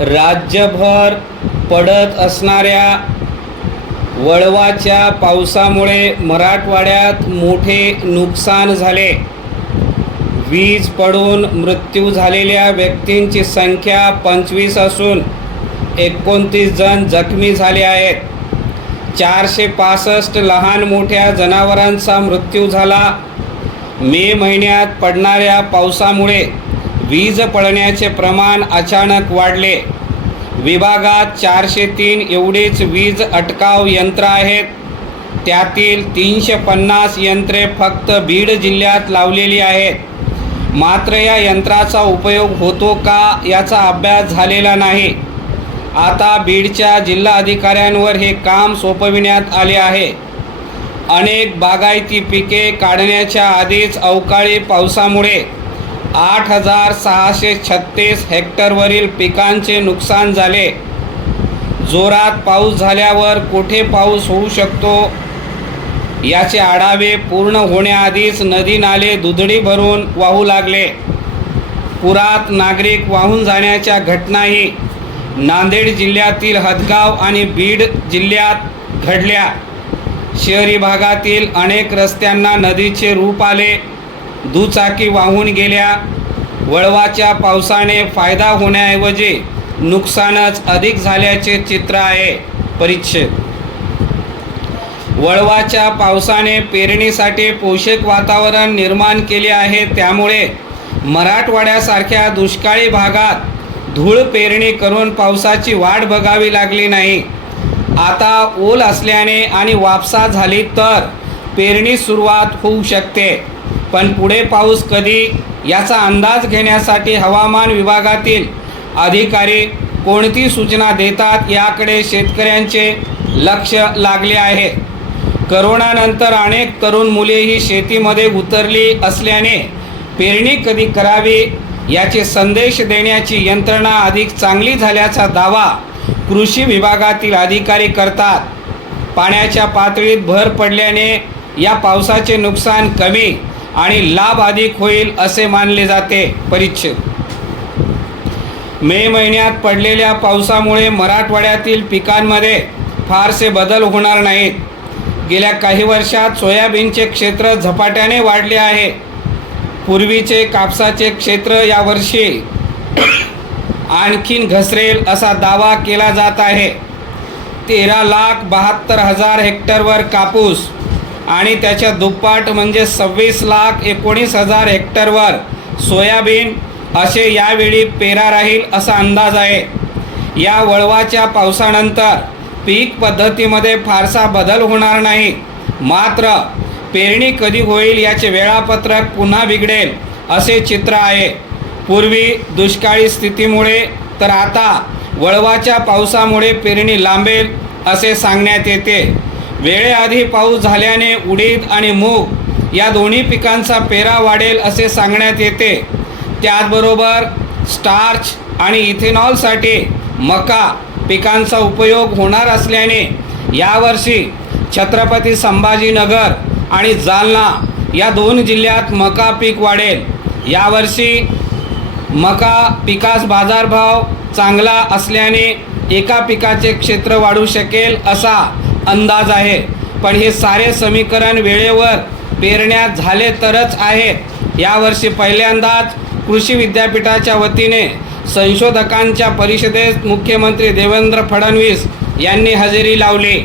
राज्यभर पडत असणाऱ्या वळवाच्या पावसामुळे मराठवाड्यात मोठे नुकसान झाले. वीज पडून मृत्यू झालेल्या व्यक्तींची संख्या 25 असून 29 जण जखमी झाले आहेत. 465 लहान मोठ्या जनावरांचा मृत्यू झाला. मे महिन्यात पडणाऱ्या पावसामुळे वीज पडण्याचे प्रमाण अचानक वाढले. विभागात 403 एवढीच वीज अटकाव यंत्र आहेत. त्यातील 350 यंत्रे फक्त बीड जिल्ह्यात लावलेली आहेत. मात्र या यंत्राचा उपयोग होतो का याचा अभ्यास झालेला नाही. आता बीडच्या जिल्हाधिकाऱ्यांवर हे काम सोपविण्यात आले आहे. अनेक बागायती पिके काढण्याच्या आधीच अवकाळी पावसामुळे 8,636 हेक्टरवरील पिकांचे नुकसान झाले. जोरात पाऊस झाल्यावर कुठे पाऊस होऊ शकतो याचे आढावे पूर्ण होण्याआधीच नदी नाले दुथडी भरून वाहू लागले. पुरात नागरिक वाहून जाण्याच्या घटनाही नांदेड जिल्ह्यातील हदगाव आणि बीड जिल्ह्यात घडल्या. शहरी भागातील अनेक रस्त्यांना नदीचे रूप आले. दुचाकी वाहून गेल्या. वळवाच्या पावसाने फायदा होण्याऐवजी नुकसानच अधिक झाल्याचे चित्र आहे. परिच्छेद. वळवाच्या पावसाने पेरणीसाठी पोषक वातावरण निर्माण केले आहे. त्यामुळे मराठवाड्यासारख्या दुष्काळी भागात धूळ पेरणी करून पावसाची वाट बघावी लागली नाही. आता ओल असल्याने आणि वापसा झाली तर पेरणी सुरुवात होऊ शकते. पण पुढे पाऊस कधी याचा अंदाज घेण्यासाठी हवामान विभागातील अधिकारी कोणती सूचना देतात याकडे शेतकऱ्यांचे लक्ष लागले आहे. करोनानंतर अनेक तरुण मुलेही शेतीमध्ये उतरली असल्याने पेरणी कधी करावी याचे संदेश देण्याची यंत्रणा अधिक चांगली झाल्याचा दावा कृषी विभागातील अधिकारी करतात. पाण्याच्या पातळीत भर पडल्याने या पावसाचे नुकसान कमी आणि लाभ अधिक होईल असे मानले जाते. परिच्छेद. मे महिन्यात पडलेल्या पावसामुळे मराठवाड्यातील पिकांमध्ये फारसे बदल होणार नाहीत. गेल्या काही वर्षात सोयाबीनचे क्षेत्र झपाट्याने वाढले आहे. पूर्वीचे कापसाचे क्षेत्र यावर्षी आणखीन घसरेल असा दावा केला जात आहे. 13,72,000 हेक्टरवर कापूस आणि त्याच्या दुप्पट म्हणजे 26,19,000 हेक्टरवर सोयाबीन असे यावेळी पेरा राहील असा अंदाज आहे. या वळवाच्या पावसानंतर पीक पद्धतीमध्ये फारसा बदल होणार नाही. मात्र पेरणी कधी होईल याचे वेळापत्रक पुन्हा बिघडेल असे चित्र आहे. पूर्वी दुष्काळी स्थितीमुळे तर आता वळवाच्या पावसामुळे पेरणी लांबेल असे सांगण्यात येते. वेळेआधी पाऊस झाल्याने उडीद आणि मूग या दोन्ही पिकांचा पेरा वाढेल असे सांगण्यात येते. त्याचबरोबर स्टार्च आणि इथेनॉलसाठी मका पिकांचा उपयोग होणार असल्याने यावर्षी छत्रपती संभाजीनगर आणि जालना या 2 जिल्ह्यात मका पीक वाढेल. यावर्षी मका पिकास बाजारभाव चांगला असल्याने एका पिकाचे क्षेत्र वाढू शकेल असा अंदाज आहे. पण हे सारे समीकरण वेळेवर पेरण्यात झाले तरच आहे. यावर्षी पहिल्यांदाच कृषी विद्यापीठाच्या वतीने संशोधकांच्या परिषदेत मुख्यमंत्री देवेंद्र फडणवीस यांनी हजेरी लावली.